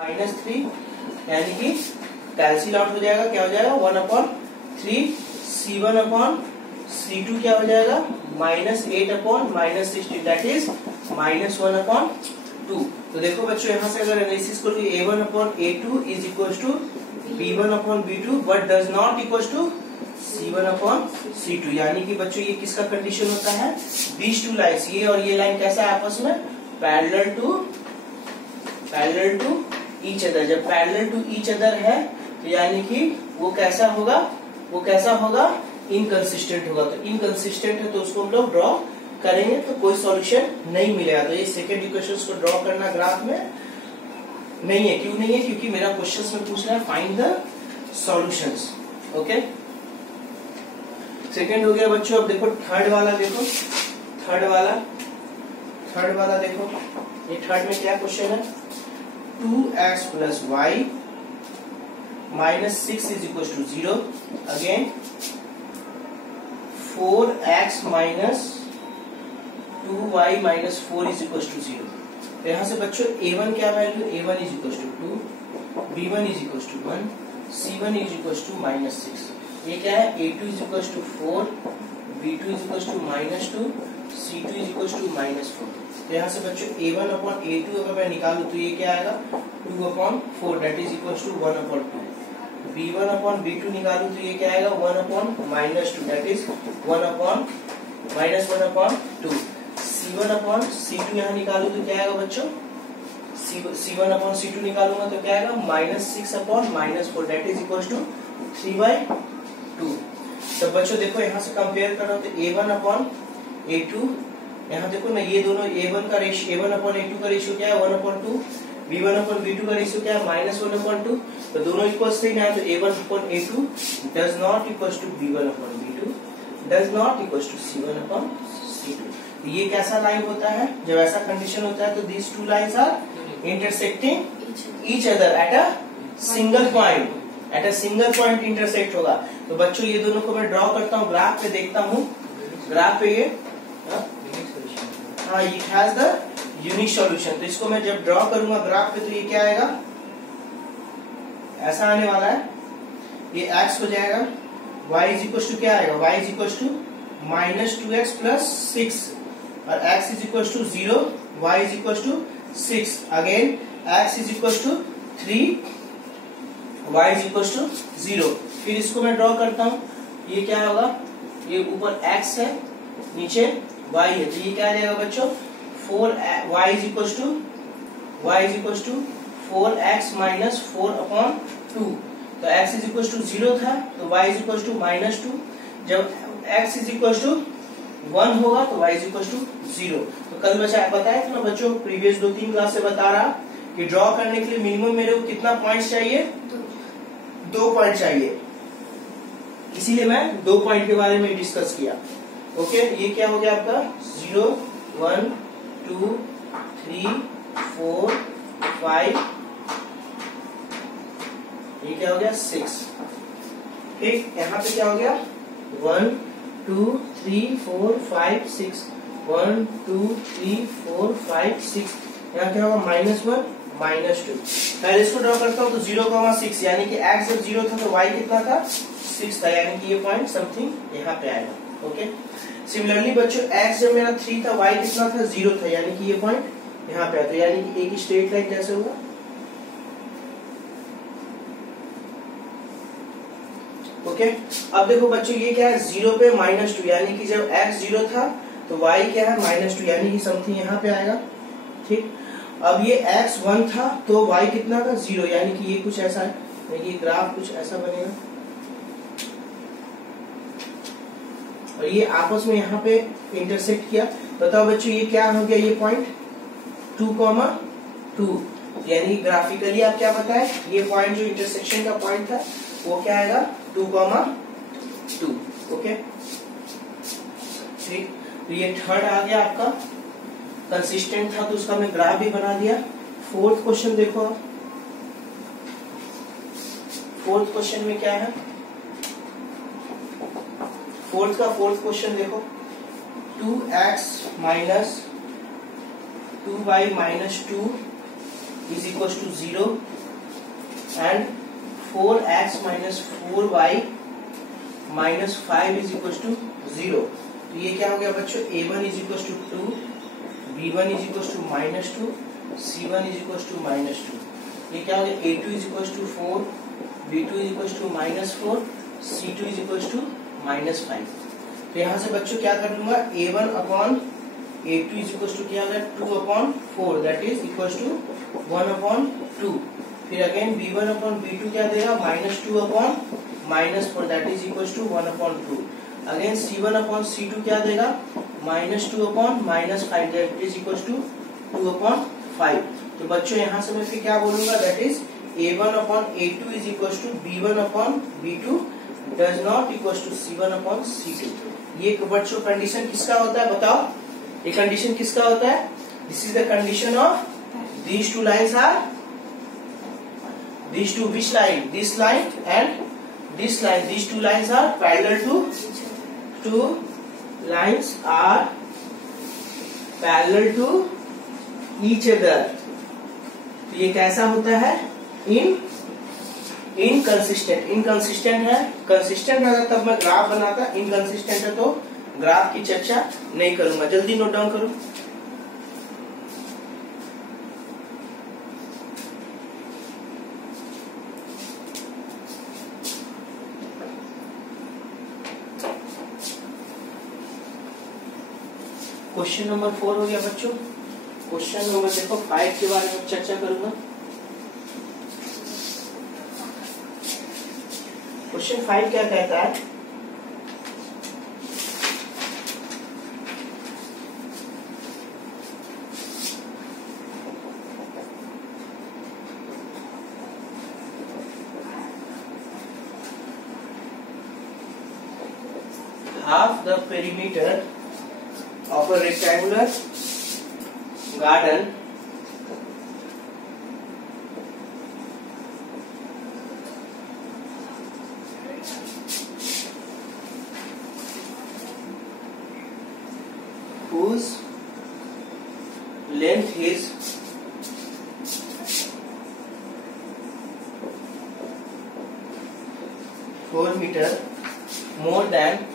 -3 यानी कि cancel out हो जाएगा, क्या हो जाएगा 1/3 C1/C2 क्या हो जाएगा -8/-16 दैट इज -1/2। तो देखो बच्चों यहाँ से अगर एनालिसिस करो A1/A2 is equal to B1/B2 but does not equal to C1/C2, यानी कि बच्चों ये किसका कंडीशन होता है, दीज टू लाइन्स, ये और ये लाइन कैसा है आपस में पैरेलल टू ईच अदर। जब पैरेलल टू ईच अदर है तो यानी कि वो कैसा होगा इनकंसिस्टेंट होगा। तो इनकंसिस्टेंट है तो उसको हम लोग ड्रॉ करेंगे तो कोई सॉल्यूशन नहीं मिलेगा। तो ये सेकेंड इक्वेशन को ड्रॉ करना ग्राफ में नहीं है। क्यों नहीं है? क्योंकि मेरा क्वेश्चन में पूछ रहा है find the solutions. Okay, second हो गया बच्चों। अब देखो थर्ड वाला देखो, थर्ड वाला देखो, ये थर्ड में क्या क्वेश्चन है, 2x + y - 6 is equal to 0, again 4x - 2y - 4 is equal to 0। तो यहाँ से बच्चों a1 क्या value, a1 is equal to 2, b1 is equal to 1, c1 is equal to -6। ये क्या है, a2 is equal to 4, b2 is equal to -2, c2 is equal to -4। तो यहाँ से बच्चों a1/A2 अगर मैं निकालू तो ये क्या आएगा 2/4 that is equal to 1/2। b1/B2 निकालू तो ये क्या आएगा 1/-2 दैट इज 1/-1/2। C1/C2 यहाँ निकालू तो क्या आएगा बच्चों, C1/C2 निकालूंगा तो क्या आएगा -6/-4 दैट इज इक्वल टू 3/2। तो बच्चों देखो यहाँ से कंपेयर करो तो A1/A2, यहाँ देखो ना ये दोनों A1/A2 का रेशियो क्या है 1/2, B1/B2 का रेशियो क्या है -1/2। तो दोनों इक्वल से ना, तो A1/A2 does not equal to B1/B2 does not equal to C1/C2। तो ये कैसा लाइन होता है, जब ऐसा कंडीशन होता है तो these two lines are intersecting each other at a single point intersect होगा। तो बच्चों ये दोनों को मैं ड्रॉ करता हूँ, ग्राफ पे देखता हूँ, ग्राफ पे ये it has the unique solution. तो इसको मैं जब ड्रॉ करूंगा ग्राफ पे तो ये क्या आएगा, ऐसा आने वाला है, ये x हो जाएगा, y इज इक्वल टू क्या आएगा, y is equal to -2x + 6 और x is equal to 0, y is equal to 6, again x is equal to 3, y is equal to 0। फिर इसको मैं ड्रॉ करता हूँ, ये क्या होगा, ये ऊपर x है नीचे y है, तो ये क्या आ जाएगा बच्चों 4y is equal to 4x - 4/2। तो x इज इक्वल टू 0 था तो y इज इक्वल टू -2, जब x इज इक्वल टू 1 होगा तो y इज इक्वल टू 0। तो कल बताया था ना बच्चों, प्रीवियस 2-3 क्लास से बता रहा कि ड्रॉ करने के लिए मिनिमम मेरे को कितना पॉइंट चाहिए, 2 पॉइंट चाहिए, इसीलिए मैं 2 पॉइंट के बारे में डिस्कस किया। ओके, ये क्या हो गया आपका 0 1 2 3 4 5, ये क्या हो गया 6। ठीक, यहाँ पे क्या हो गया 1 2 3 4 5 6, 1 2 3 4 5 6, यहाँ क्या होगा -1 -2। पहले इसको ड्रॉ करता हूँ तो 0,6 यानी कि x जब 0 था तो y कितना था 6 था, यानी कि ये पॉइंट समथिंग यहाँ पे आएगा। ओके, सिमिलरली बच्चों x जब मेरा 3 था, y कितना था 0 था, यानी कि ये पॉइंट यहाँ पे आता है, यानी कि एक ही स्ट्रेट लाइन जैसे होगा। ओके, अब देखो बच्चों ये क्या है 0 पे -2, यानी कि जब x 0 था तो y क्या है -2, यानी कि समथिंग यहाँ पे आएगा। ठीक, अब ये x 1 था तो y कितना था 0, यानी कि ये कुछ ऐसा है, यानी कि ग्राफ कुछ ऐसा बनेगा और ये आपस में यहाँ पे इंटरसेक्ट किया। बताओ बच्चों ये क्या हो गया, ये पॉइंट 2,2, यानी ग्राफिकली आप क्या बताए, ये पॉइंट जो इंटरसेक्शन का पॉइंट था वो क्या आएगा 2,2। ओके, ठीक, तो ये थर्ड आ गया आपका, कंसिस्टेंट था तो उसका मैं ग्राफ भी बना दिया। फोर्थ क्वेश्चन देखो, फोर्थ क्वेश्चन में क्या है, फोर्थ क्वेश्चन देखो 2x - 2y - 2 is equal to 0 and 4x minus 4y minus 5 is equal to 0। तो ये क्या हो गया बच्चों, a1 is equal to 2, b1 is equal to -2, c1 is equal to -2। ये क्या हो गया, a2 is equal to 4, b2 is equal to -4, c2 is equal to -5। तो यहाँ से बच्चों क्या कर लूंगा, a1 upon a2 is equal to क्या हो गया 2/4, दैट इज इक्वल टू 1/2। फिर अगेन b1 अपॉन b2 क्या देगा, -2/4, that is equal to 1/2। Again c1 upon c2 क्या देगा, -2/5, दैट इज इक्वल टू 2/5। तो बच्चों यहाँ से मैं फिर क्या बोलूंगा, that is a1 upon a2 is equal to b1 upon b2 does not equal to c1 upon c2। ये बच्चों कंडीशन किसका होता है बताओ, ये कंडीशन किसका होता है, this is the condition of these two lines are, these two which line, this line and this line, these two lines are parallel to, two lines are parallel to each other। तो ये कैसा होता है, inconsistent है। Consistent रहता तब मैं graph बनाता, इनकंसिस्टेंट है तो ग्राफ की चर्चा नहीं करूंगा। जल्दी नोट डाउन करो। क्वेश्चन नंबर 4 हो गया बच्चों। क्वेश्चन नंबर देखो 5 के बारे में चर्चा करूंगा। क्वेश्चन 5 क्या कहता है, half the perimeter of a rectangular garden whose length is 4 meters more than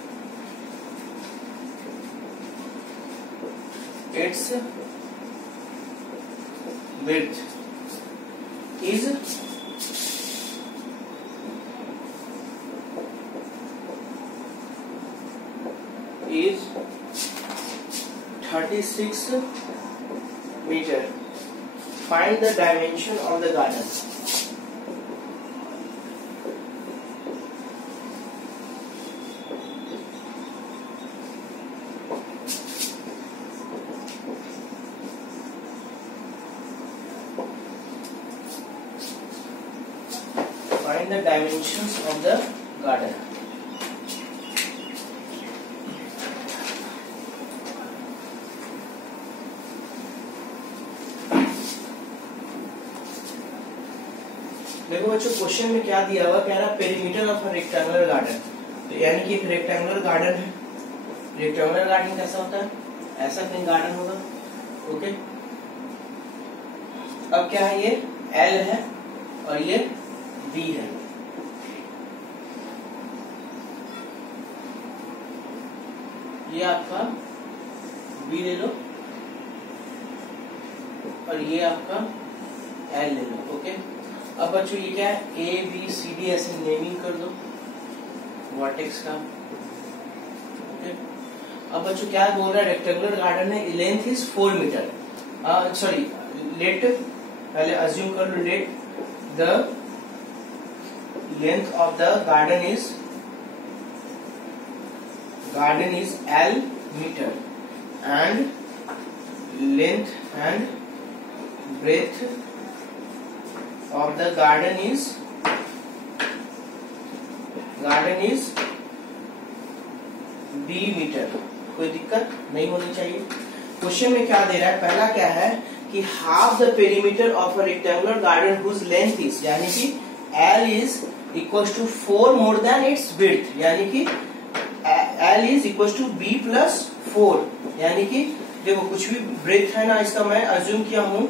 its width is 36 meters. Find the dimension of the garden. Find the dimensions of the garden. देखो बच्चों क्वेश्चन में क्या दिया हुआ, कह रहा पेरीमीटर ऑफ रेक्टेंगुलर गार्डन। तो यानी कि एक रेक्टेंगुलर गार्डन है। रेक्टेंगुलर गार्डन कैसा होता है, ऐसा कहीं गार्डन होगा। ओके, अब क्या है, ये L है और ये B है। ये आपका B ले लो और ये आपका L ले लो। ओके, अब बच्चों ये क्या है, A B C D ऐसे नेमिंग कर दो वर्टेक्स का। ओके, अब बच्चों क्या बोल रहा है, रेक्टेंगुलर गार्डन है, length is 4 metre. Sorry, let पहले अज्यूम कर लो, let the length of the garden is L metre and length and breadth of the garden is D metre. कोई दिक्कत नहीं होनी चाहिए। क्वेश्चन में क्या दे रहा है, पहला क्या है कि half the perimeter of a rectangular garden whose length is, यानी कि L is equal to 4 more than its width, यानी कि L is equal to B plus 4, यानी कि देखो कुछ भी ब्रेथ है ना, इसका मैं अज्यूम किया हूँ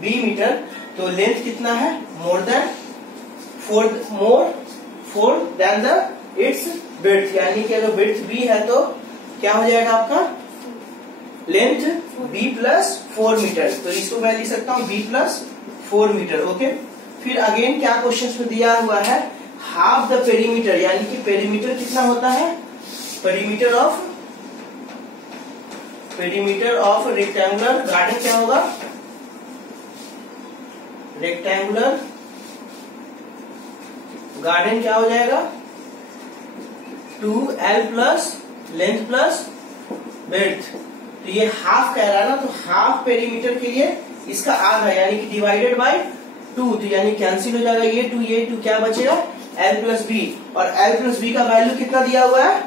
b मीटर, तो लेंथ कितना है, more than 4 than the its width, यानी कि अगर विड्थ b है तो क्या हो जाएगा आपका लेंथ b प्लस 4 मीटर, तो इसको मैं लिख सकता हूँ b प्लस 4 मीटर। ओके, फिर अगेन क्या क्वेश्चन में दिया हुआ है, हाफ द पेरीमीटर, यानी कि पेरीमीटर कितना होता है, पेरीमीटर ऑफ रेक्टेंगुलर गार्डन क्या होगा, रेक्टेंगुलर गार्डन क्या हो जाएगा 2l plus length plus width, तो ये हाफ कह रहा है ना, तो हाफ पेरीमीटर के लिए इसका आधा यानी कि डिवाइडेड बाय 2, तो यानी कैंसिल हो जाएगा ये 2 क्या बचेगा l प्लस बी, और l प्लस बी का वैल्यू कितना दिया हुआ है,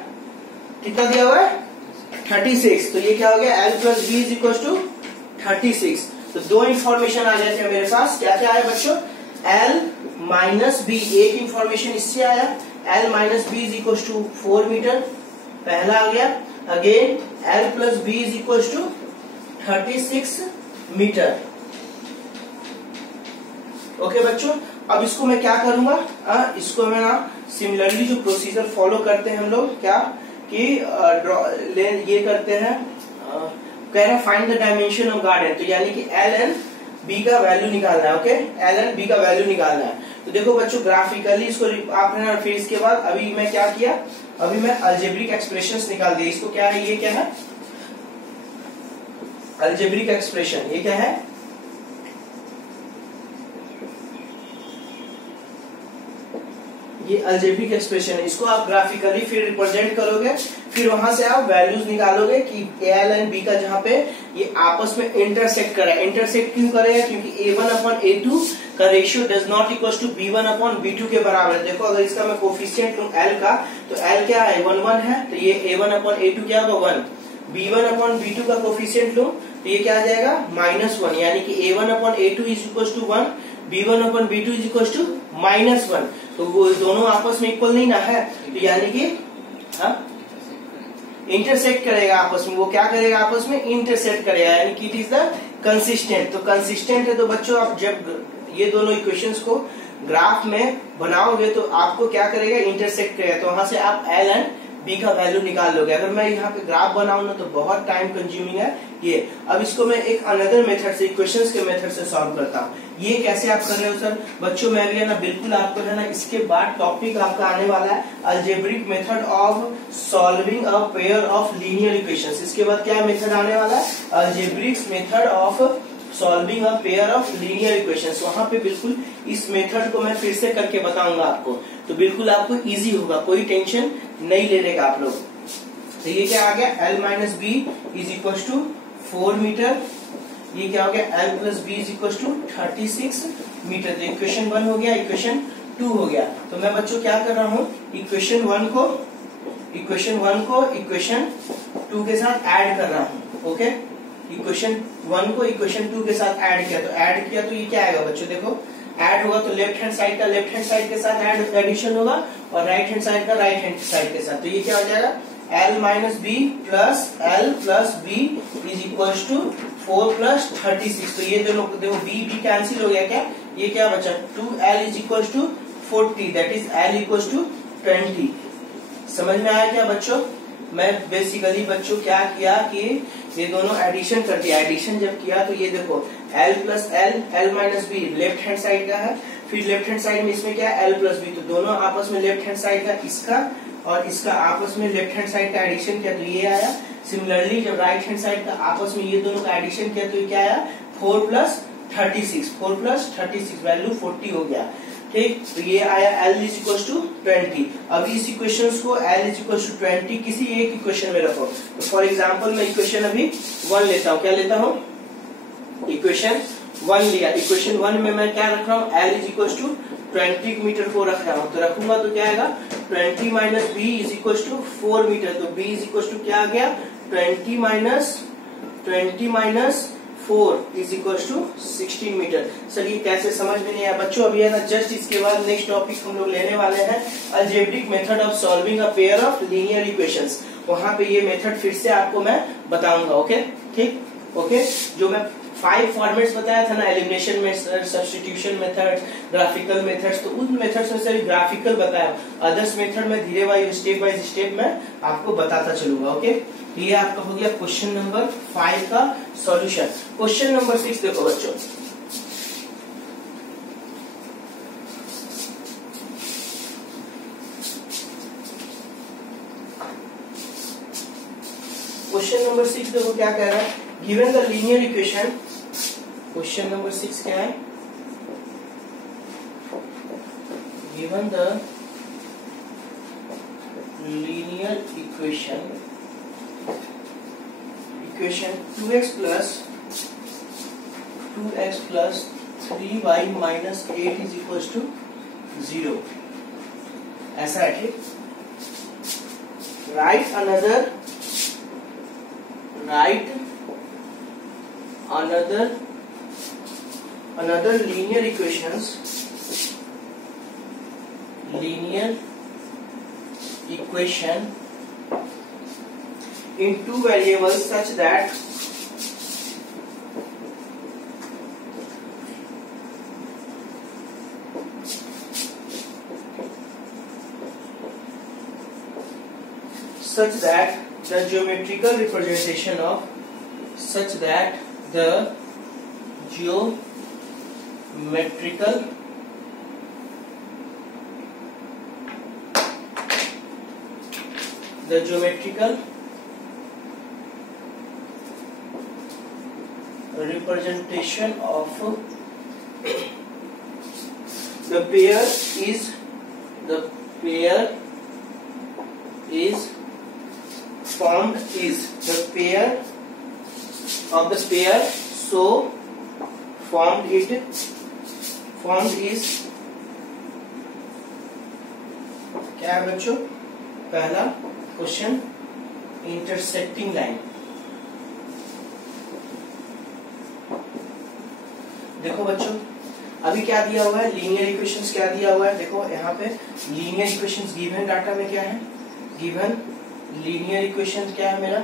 36, तो ये क्या हो गया l plus b is equal to 36। तो दो इंफॉर्मेशन आ गए थे मेरे पास, क्या क्या आया बच्चों, l माइनस बी, एक इंफॉर्मेशन इससे आया l minus b is equal to 4 metre, पहला आ गया, again l plus b is equal to 36 metre. Okay बच्चों, अब इसको मैं क्या करूंगा, इसको मैं ना सिमिलरली जो प्रोसीजर फॉलो करते हैं हम लोग, क्या कि ये करते हैं, कह रहे हैं find the dimension of garden, तो यानी कि एल एंड बी का वैल्यू निकालना है। ओके, एल एंड बी का वैल्यू निकालना है, तो देखो बच्चों ग्राफिकली इसको आपने, फिर इसके बाद अभी मैं क्या किया, अभी मैं अलजेब्रिक एक्सप्रेशंस निकाल दिया, इसको क्या है, ये क्या है अलजेब्रिक एक्सप्रेशन, ये क्या है, ये अलजेब्रिक एक्सप्रेशन है, इसको आप ग्राफिकली फिर रिप्रेजेंट करोगे, फिर वहां से आप वैल्यूज निकालोगे कि एल एंड बी का जहां पे ये आपस में इंटरसेक्ट करे, इंटरसेक्ट क्यों करेगा, क्योंकि a1 अपॉन a2 का ratio does not equal to b1 upon b2 के बराबर है। देखो अगर इसका मैं कोफिशिएंट लूं l का, तो l क्या है 1 है, तो ये a1 अपॉन a2 क्या होगा 1, b1 अपॉन b2 का कोफिशिएंट लूं तो ये क्या आ जाएगा -1, यानी कि a1 upon a2 is equal to 1, b1 upon b2 is equal to -1, तो वो दोनों आपस में इक्वल नहीं ना है, तो यानी कि इंटरसेक्ट करेगा आपस में, वो क्या करेगा आपस में इंटरसेक्ट करेगा, यानी कि इट इज द कंसिस्टेंट, तो कंसिस्टेंट है, तो बच्चों आप जब ये दोनों इक्वेशंस को ग्राफ में बनाओगे तो आपको क्या करेगा इंटरसेक्ट करेगा, तो वहां से आप एल एंड बी का वैल्यू निकाल लोगे। अगर मैं यहाँ पे ग्राफ बनाऊं ना तो बहुत टाइम कंज्यूमिंग है ये। अब इसको मैं एक अनदर मेथड से, इक्वेशंस के मेथड से सॉल्व करता हूँ। ये कैसे आप कर रहे हो सर? बच्चों मैं भी है ना बिल्कुल आपको है ना इसके बाद टॉपिक आपका आने वाला है algebraic method of solving a pair of linear equations. इसके बाद क्या मेथड आने वाला है? Algebraic method of solving a pair of linear equations. वहां पे बिल्कुल इस मेथड को मैं फिर से करके बताऊंगा आपको, तो बिल्कुल आपको इजी होगा, कोई टेंशन नहीं लेने का आप लोग। तो ये क्या आ गया L minus b is equal to 4 metre, ये क्या हो गया L plus b is equal to 36 metre. तो इक्वेशन 1 हो गया, इक्वेशन 2 हो गया। तो मैं बच्चों क्या कर रहा हूँ, इक्वेशन 1 को इक्वेशन 2 के साथ ऐड कर रहा हूँ। ओके, इक्वेशन 1 को इक्वेशन 2 के साथ ऐड किया, तो ऐड किया तो ये क्या आएगा बच्चों, देखो ऐड होगा तो लेफ्ट हैंड साइड का लेफ्ट हैंड साइड के साथ एडिशन होगा और राइट हैंड साइड का राइट हैंड साइड के साथ। तो ये क्या हो जाएगा L minus b plus L plus b is equal to 4 plus 36। तो ये दोनों देखो बी कैंसिल हो गया, क्या ये क्या बचा 2L is equal to 40, that is L equal to 20। समझ में आया क्या बच्चों? मैं बेसिकली बच्चों क्या किया कि ये दोनों एडिशन कर दिया। एडिशन जब किया तो ये देखो L plus L minus be left hand side का है, फिर लेफ्ट हैंड साइड में इसमें क्या है L प्लस बी, तो दोनों आपस में लेफ्ट हैंड साइड का इसका और इसका आपस में लेफ्ट हैंड साइड का एडिशन किया तो ये आया। सिमिलरली जब राइट हैंड साइड का आपस में ये दोनों का एडिशन किया तो ये क्या आया 4 प्लस 36 वैल्यू 40 हो गया। ठीक, तो ये आया L इज इक्वल टू 20। अभी इस इक्वेशन को L इज इक्वल टू 20 किसी एक इक्वेशन में रखो। तो फॉर एग्जांपल मैं इक्वेशन अभी 1 लेता हूँ, क्या लेता हूँ इक्वेशन 1 लिया। इक्वेशन 1 में मैं क्या रख रहा हूँ L is equal to 20 metre को रख रहा हूँ, तो रखूंगा तो क्या आएगा 20 minus b is equal to 4 metre. तो b इज इक्वल टू क्या आ गया 20 minus 4 is equal to 16 metre. Sir ये कैसे समझ में नहीं आया बच्चों? अभी है ना जस्ट इसके बाद नेक्स्ट टॉपिक हम लोग लेने वाले हैं algebraic method of solving a pair of linear equations. वहां पे ये मेथड फिर से आपको मैं बताऊंगा। ओके ठीक, ओके जो मैं 5 फॉर्मेट्स बताया था ना, elimination method, substitution method, graphical methods, तो उन मेथड्स में से ग्राफिकल बताया। अदर्स मेथड में धीरे बाई स्टेप मैं आपको बताता चलूंगा। ओके, ये आपका हो गया क्वेश्चन नंबर 5 का सॉल्यूशन। क्वेश्चन नंबर 6 देखो बच्चों, क्वेश्चन नंबर 6 देखो क्या कह रहा है, given the linear equation. Question number 6 क्या है, given the linear equation 2x plus 3y minus 8 is equals to 0, ऐसा है ठीक। write another linear equation in two variables such that the geometrical representation of representation of the pair is formed so formed is क्या है बच्चों, पहला question intersecting line. देखो बच्चों अभी क्या दिया हुआ है, लीनियर इक्वेशंस क्या दिया हुआ है, देखो यहाँ पे लीनियर इक्वेशंस गिवन डाटा में क्या है, गिवन लीनियर इक्वेशन क्या है, मेरा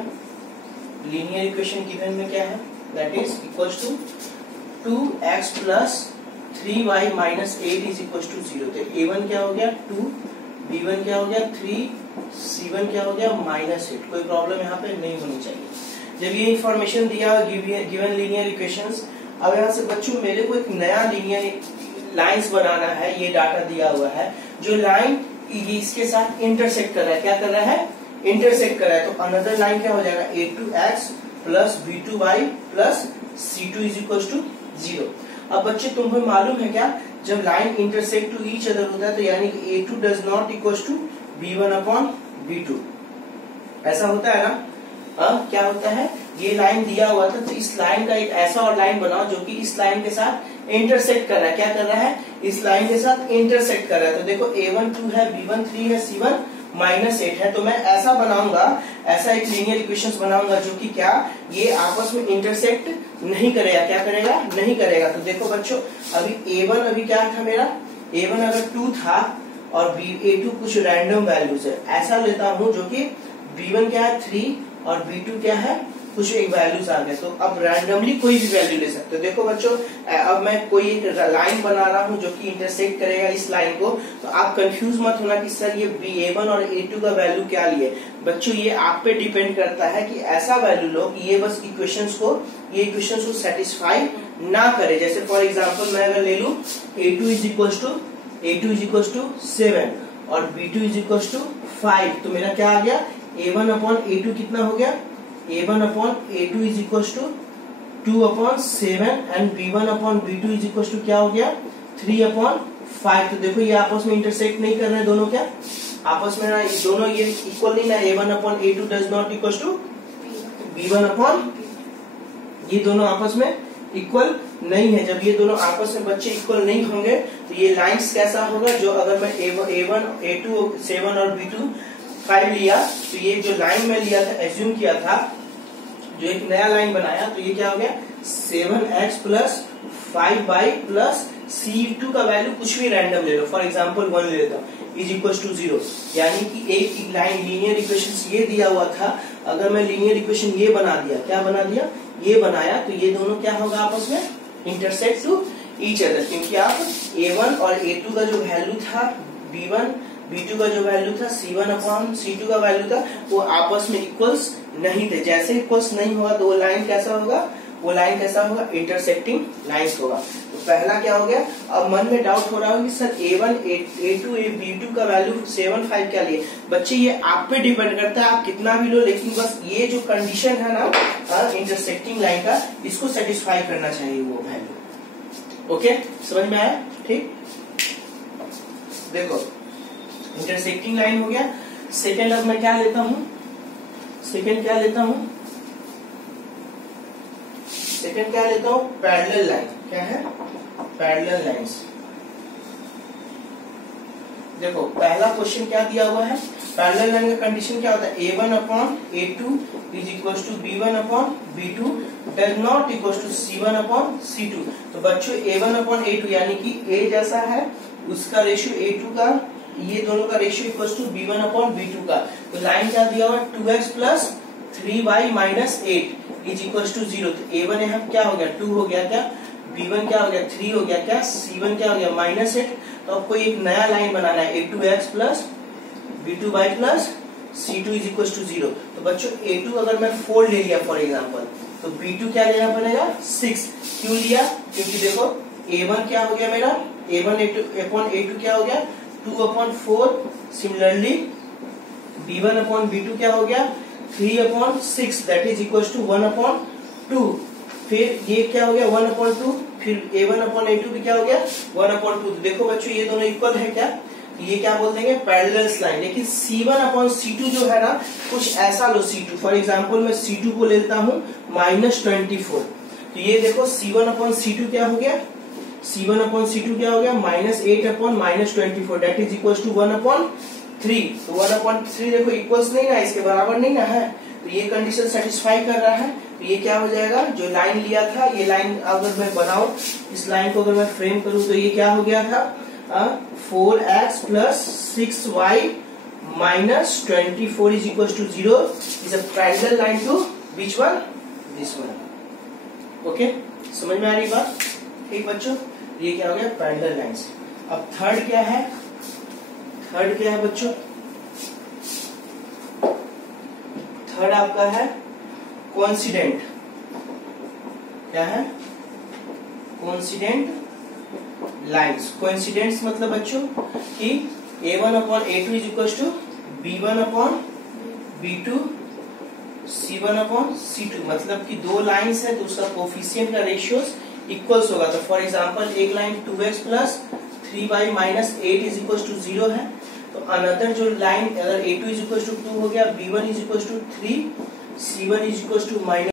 लीनियर इक्वेशन गिवन में क्या है, that is equals to 2x plus 3y minus 8 is equals to 0। तो a1 क्या हो गया 2, b1 क्या हो गया 3, c1 क्या हो गया -8। कोई प्रॉब्लम यहाँ पे नहीं होनी चाहिए। जब ये इंफॉर्मेशन दिया गिवन लीनियर इक्वेशंस, अब यहाँ से बच्चों मेरे को एक नया लीनियर लाइंस बनाना है। ये डाटा दिया हुआ है, जो लाइन इसके साथ इंटरसेक्ट कर रहा है, क्या कर रहा है, इंटरसेक्ट कर रहा है। तो अनदर लाइन क्या हो जाएगा, a2x plus b2y plus c2 is equal to 0। अब बच्चे तुम्हें मालूम है क्या, जब line intersect to each other होता है तो यानी कि a2 does not equal to b1 upon b2, ऐसा होता है ना। क्या होता है, ये लाइन दिया हुआ था तो इस लाइन का एक ऐसा और लाइन बनाओ जो कि इस लाइन के साथ इंटरसेक्ट कर रहा है। क्या कर रहा है, इस लाइन के साथ इंटरसेक्ट कर रहा है। तो देखो a1 2 है, b1 3 है, c1 -8 है। तो मैं ऐसा बनाऊंगा, ऐसा एक लीनियर इक्वेशंस बनाऊंगा जो कि क्या, ये आपस में इंटरसेक्ट नहीं करेगा। क्या करेगा, नहीं करेगा। तो देखो बच्चों अभी a1 अभी क्या था मेरा, a1 अगर 2 था और a2 कुछ रैंडम वैल्यूज है, ऐसा लेता हूं जो कि b1 क्या है 3 और b2 क्या है कुछ एक वैल्यूज आ गए। तो अब रैंडमली कोई भी वैल्यू ले सकते हो। देखो बच्चों अब मैं कोई एक लाइन बना रहा हूं जो कि इंटरसेक्ट करेगा इस लाइन को, तो आप कंफ्यूज मत होना कि सर ये a1 और a2 का वैल्यू क्या लिए। बच्चों ये आप पे डिपेंड करता है कि ऐसा वैल्यू लो कि ये बस इक्वेशंस को सेटिस्फाई ना करे। जैसे फॉर एग्जाम्पल मैं अगर ले लू a2 इज इक्वल टू 7 और b2 इज इक्वल टू 5, तो मेरा क्या आ गया, a1 अपॉन a2 कितना हो गया, a1 upon a2 is equal to 2 upon 7 and b1 upon b2 is equal to क्या हो गया 3 अपॉन 5। तो देखो ये आपस में इंटरसेक्ट नहीं कर रहे हैं दोनों, क्या आपस में ना, दोनों ये इक्वल नहीं ना, a1 upon a2 does not equal to b1 upon, ये दोनों आपस में इक्वल नहीं है। जब ये दोनों आपस में बच्चे इक्वल नहीं होंगे तो ये लाइंस कैसा होगा, जो अगर मैं a1 a2 7 और b2 5 लिया तो ये जो लाइन में लिया था, एज्यूम किया था, जो एक नया लाइन बनाया, तो ये क्या हो गया 7x plus 5y plus c2 का वैल्यू कुछ भी रैंडम ले लो, फॉर एग्जांपल 1 ले लेता हूँ, इज इक्वल टू 0। यानी कि एक लाइन लीनियर इक्वेशन ये दिया हुआ था, अगर मैं लीनियर इक्वेशन ये बना दिया, क्या बना दिया, ये बनाया तो ये दोनों क्या होगा आपस में इंटरसेक्ट टू ईच अदर, क्योंकि आप A1 और A2 का जो वैल्यू था B1 B2 का जो वैल्यू था C1 अपॉन C2 का वैल्यू था वो आपस में इक्वल्स नहीं थे। जैसे इक्वल्स नहीं होगा तो वो लाइन कैसा होगा, वो लाइन कैसा होगा, इंटरसेक्टिंग लाइंस होगा। तो पहला क्या हो गया। अब मन में डाउट हो रहा होगा कि सर A1 A2 B2 का वैल्यू 7 5 क्या लिए। बच्चे ये आप पे डिपेंड करता है, आप कितना भी लो, लेकिन बस ये जो कंडीशन है ना इंटरसेक्टिंग लाइन का, इसको सेटिस्फाई करना चाहिए वो वैल्यू। ओके, समझ में आया? ठीक, देखो इंटरसेक्टिंग लाइन हो गया। सेकेंड अब मैं क्या लेता हूं, सेकेंड क्या लेता हूं, सेकेंड क्या लेता हूं, पैरेलल लाइन। क्या है, पैरेलल लाइंस। देखो पहला क्वेश्चन क्या दिया हुआ है, पैरेलल लाइन का कंडीशन क्या होता है, A1 upon A2 is equal to B1 upon B2 does not equal to C1 upon C2। तो बच्चों A1 अपॉन A2 यानी कि A जैसा है उसका रेशियो A2 का, ये दोनों का ratio equal to B1 upon B2 का। तो लाइन क्या दिया हुआ, 2x plus 3y minus 8 is equal to 0। तो A1 यहाँ क्या हो गया, 2 हो गया क्या, B1 क्या हो गया, 3 हो गया क्या, C1 क्या हो गया, माइनस 8। तो आपको एक नया लाइन बनाना है, A2x plus B2y plus C2 is equal to 0। तो बच्चों A2 अगर मैं 4 ले लिया फॉर एग्जाम्पल, तो B2 क्या लेना पड़ेगा, 6। क्यों लिया, क्योंकि देखो A1 क्या हो गया मेरा, A1 अपॉन A2 क्या हो गया, 2 upon 4। Similarly B1 upon B2 क्या हो गया, 3 upon 6 that is equal to 1 upon 2। फिर ये क्या हो गया 1 अपॉन 2, फिर A1 अपॉन A2 भी क्या हो गया 1 अपॉन 2। देखो बच्चों ये दोनों इक्वल है क्या, ये क्या बोल देंगे पैरेलल लाइन। लेकिन C1 अपॉन C2 जो है ना, कुछ ऐसा लो C2 फॉर एग्जाम्पल मैं C2 को लेता हूँ -24। तो ये देखो C1 अपॉन C2 क्या हो गया, C1 अपॉन C2 क्या हो गया, -8 upon -24 that is equal to 1 upon 3। तो 1 अपॉन 3 देखो इक्वल्स नहीं ना, इसके बराबर नहीं ना है, तो ये कंडीशन सेटिस्फाई कर रहा है। तो ये क्या हो जाएगा, जो लाइन लिया था, ये लाइन अगर मैं बनाऊं, इस लाइन को अगर मैं फ्रेम करूं तो ये क्या हो गया था, 4x plus 6y minus 24 is equal to 0 is a parallel line to which one, this one. Okay, समझ में आ रही बात? ठीक बच्चों, ये क्या हो गया पैरेलल लाइंस। अब थर्ड क्या है, थर्ड क्या है बच्चों, थर्ड आपका है कोइंसिडेंट। क्या है, कोइंसिडेंट लाइंस। कोइंसिडेंट्स मतलब बच्चों कि A1 upon A2 is equal to B1 upon B2 C1 upon C2। मतलब कि दो लाइंस है तो उसका कोफिशिएंट का रेशियोस इक्वल्स होगा। तो फॉर एग्जांपल एक line 2x plus 3y minus 8 is equal to 0 है, तो अनदर जो लाइन अगर A2 इज इक्वल टू 2 हो गया, B1 is equal to 3, C1 is equal to minus